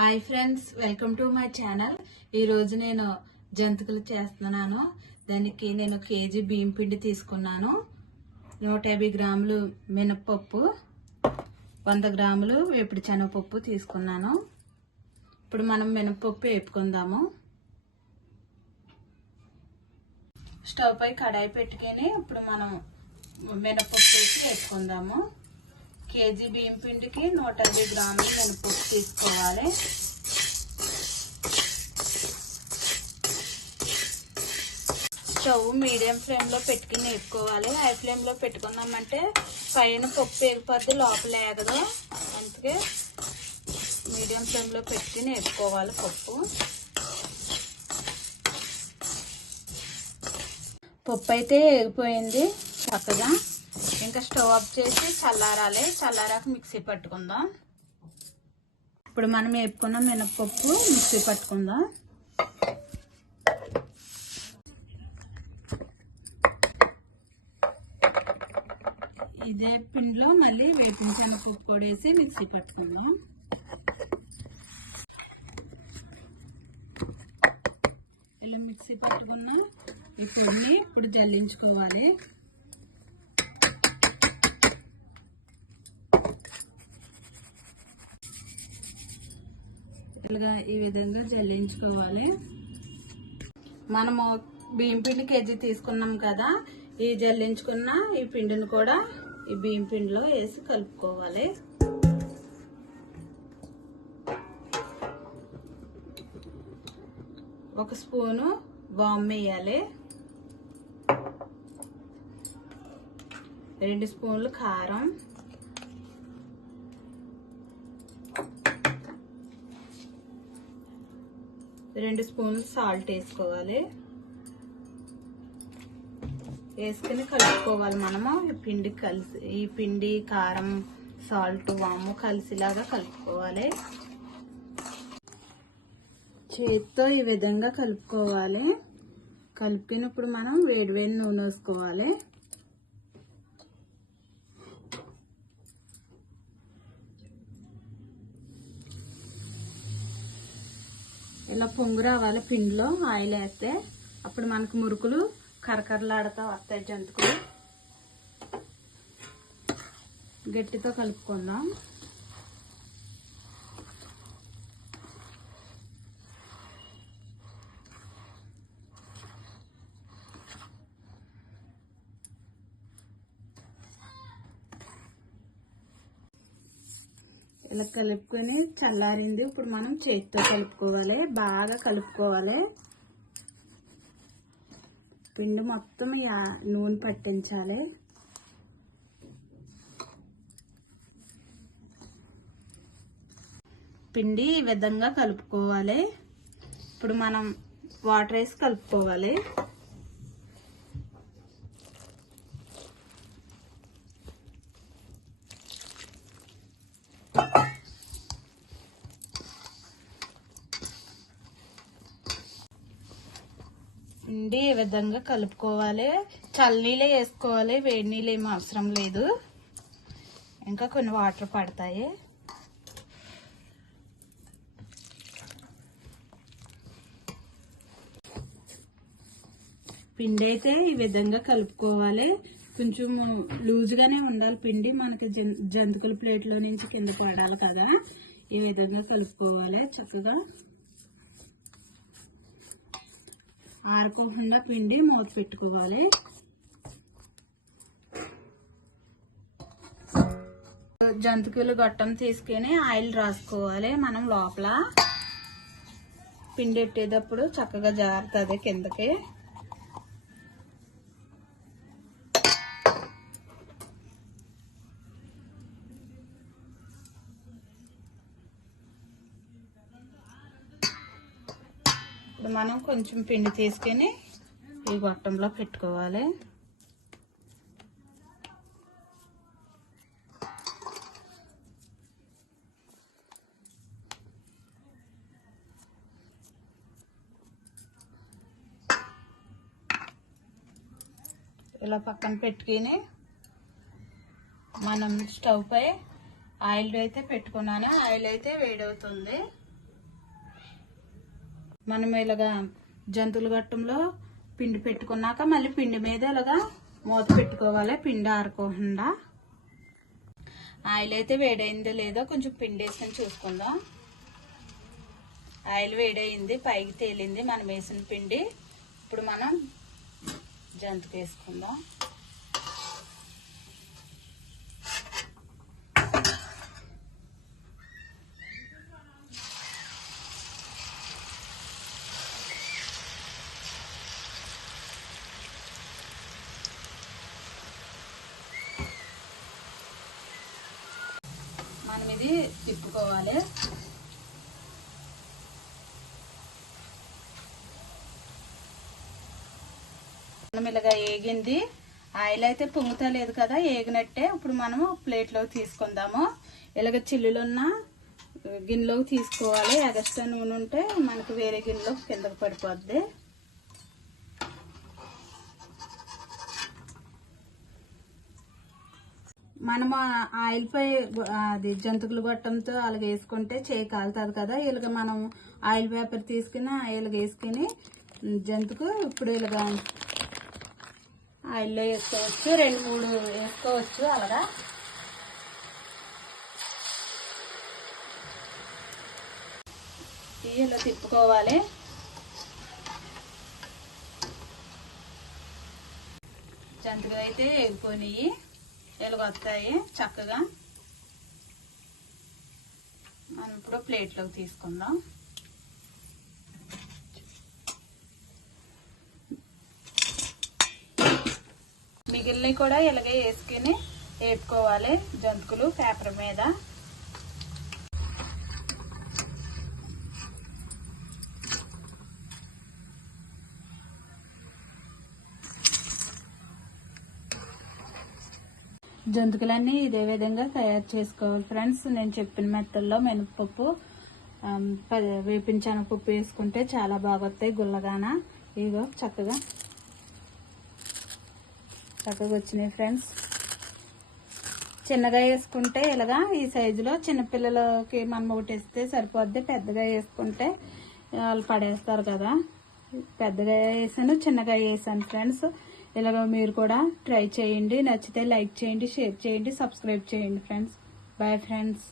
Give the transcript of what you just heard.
Hi friends, welcome to my channel. ఈరోజు నేను జంతికలు చేస్తున్నాను. దానికి నేను కేజీ బియ్యం పిండి తీసుకున్నాను, 150 గ్రాములు మినప్పప్పు, 100 గ్రాములు వేపుడు శనగపప్పు తీసుకున్నాను. ఇప్పుడు మనం మినప్పప్పు వేపుకుందాము. స్టవ్ పై కడాయి పెట్టుకొని ఇప్పుడు మనం మినప్పప్పు వేసి వేపుకుందాము. కేజీ బియ్యం పిండికి 150 గ్రాములు మినపప్పు తీసుకోవాలి. స్టవ్ మీడియం ఫ్లేమ్లో పెట్టుకుని వేపుకోవాలి. హై ఫ్లేమ్లో పెట్టుకున్నామంటే పైన పప్పు వేగిపోద్ది, లోపల వేగదు. అందుకే మీడియం ఫ్లేమ్లో పెట్టుకుని వేపుకోవాలి పప్పు. పప్పు అయితే వేగిపోయింది చక్కగా. ఇంకా స్టవ్ ఆఫ్ చేసి చల్లారాలి. చల్లారాక మిక్సీ పట్టుకుందాం. ఇప్పుడు మనం వేపుకున్న మినపప్పు మిక్సీ పట్టుకుందాం. ఇదే పిండిలో మళ్ళీ వేపిన శనగపప్పు కూడా వేసి మిక్సీ పట్టుకుందాం. ఇలా మిక్సీ పట్టుకున్న ఈ పొడిని ఇప్పుడు జల్లించుకోవాలి. ఇలాగా ఈ విధంగా జల్లించుకోవాలి. మనము బియ్యం పిండి కేజీ తీసుకున్నాం కదా, ఈ జల్లించుకున్న ఈ పిండిని కూడా ఈ బియ్యం పిండిలో వేసి కలుపుకోవాలి. ఒక స్పూను వాము వేయాలి, 2 స్పూన్లు కారం, 2 స్పూన్లు సాల్ట్ వేసుకోవాలి. వేసుకుని కలుపుకోవాలి. మనము ఈ పిండి కారం సాల్ట్ వాము కలిసిలాగా కలుపుకోవాలి. చేతితో ఈ విధంగా కలుపుకోవాలి. కలుపుకుని ఇప్పుడు మనం వేడివేడి నూనె వేసుకోవాలి. ఇలా పొంగు రావాలి పిండిలో ఆయిల్ వేస్తే. అప్పుడు మనకు మురుకులు కరకరలాడుతూ వస్తాయి. జంతికలు గట్టితో కలుపుకుందాం. ఇలా కలుపుకొని చల్లారింది. ఇప్పుడు మనం చేతితో కలుపుకోవాలి. బాగా కలుపుకోవాలి. పిండి మొత్తం నూనె పట్టించాలి. పిండి ఈ విధంగా కలుపుకోవాలి. ఇప్పుడు మనం వాటర్ వేసి కలుపుకోవాలి. పిండి ఈ విధంగా కలుపుకోవాలి. చల్లనీళ్ళే వేసుకోవాలి, వేడి నీళ్ళు ఏమీ అవసరం లేదు. ఇంకా కొన్ని వాటర్ పడతాయి. పిండి అయితే ఈ విధంగా కలుపుకోవాలి. కొంచెం లూజ్గానే ఉండాలి పిండి, మనకి జంతికల ప్లేట్లో నుంచి కింద పడాలి కదా. ఈ విధంగా కలుపుకోవాలి. చక్కగా ఆరుకోకుండా పిండి మూత పెట్టుకోవాలి. జంతికలు గొట్టం తీసుకొని ఆయిల్ రాసుకోవాలి. మనం లోపల పిండి పెట్టేటప్పుడు చక్కగా జారుతుంది కిందకి. ఇప్పుడు మనం కొంచెం పిండి తీసుకొని ఈ గొట్టంలో పెట్టుకోవాలి. ఇలా పక్కన పెట్టుకొని మనం స్టవ్ పై ఆయిల్ అయితే పెట్టుకున్నాను. ఆయిల్ అయితే వేడవుతుంది. మనం ఇలాగా జంతువుల గట్టంలో పిండి పెట్టుకున్నాక మళ్ళీ పిండి మీద ఇలాగా మూత పెట్టుకోవాలి, పిండి ఆరుకోకుండా. ఆయిల్ అయితే వేడైందో లేదో కొంచెం పిండి వేసుకొని చూసుకుందాం. ఆయిల్ వేడైంది, పైకి తేలింది మనం వేసిన పిండి. ఇప్పుడు మనం జంతుకు వేసుకుందాం. మనం ఇది తిప్పుకోవాలి. మనం ఇలాగా ఏగింది, ఆయిల్ అయితే పొంగుతా లేదు కదా, ఏగినట్టే. ఇప్పుడు మనము ప్లేట్లోకి తీసుకుందాము. ఇలాగ చిల్లులున్న గిన్నెలోకి తీసుకోవాలి. ఎగస్ట్రా నూనె ఉంటే మనకు వేరే గిన్నెలో కిందకు పడిపోద్ది. మనము ఆయిల్ పై అది జంతుకులు గొట్టంతో అలాగ వేసుకుంటే చేయి కాలుతుంది కదా. ఇలాగ మనం ఆయిల్ పేపర్ తీసుకుని ఇలాగ వేసుకుని జంతుకు ఇప్పుడు ఇలాగ ఆయిల్లో వేసుకోవచ్చు, 2-3 వేసుకోవచ్చు. అలాగా ఇలా తిప్పుకోవాలి. జంతుకులు అయితే ఎగిపోయినాయి, ఎలాగొస్తాయి చక్కగా. మనం ఇప్పుడు ప్లేట్లోకి తీసుకుందాం. మిగిలినవి కూడా ఇలాగే వేసుకుని వేపుకోవాలి జంతుకులు పేపర్ మీద. జంతుకులన్నీ ఇదే విధంగా తయారు చేసుకోవాలి ఫ్రెండ్స్. నేను చెప్పిన మెత్తల్లో మినపప్పు, వేపిన శనగపప్పు వేసుకుంటే చాలా బాగొస్తాయి గుల్లగాన. ఇదిగో చక్కగా వచ్చినాయి ఫ్రెండ్స్. చిన్నగా వేసుకుంటే ఇలాగా ఈ సైజులో చిన్నపిల్లలకి మనం ఒకటి వేస్తే సరిపోద్ది. పెద్దగా వేసుకుంటే వాళ్ళు పడేస్తారు కదా. పెద్దగా వేసాను, చిన్నగా వేసాను ఫ్రెండ్స్. ఇలాగ మీరు కూడా ట్రై చేయండి. నచ్చితే లైక్ చేయండి, షేర్ చేయండి, సబ్స్క్రైబ్ చేయండి ఫ్రెండ్స్. Bye friends.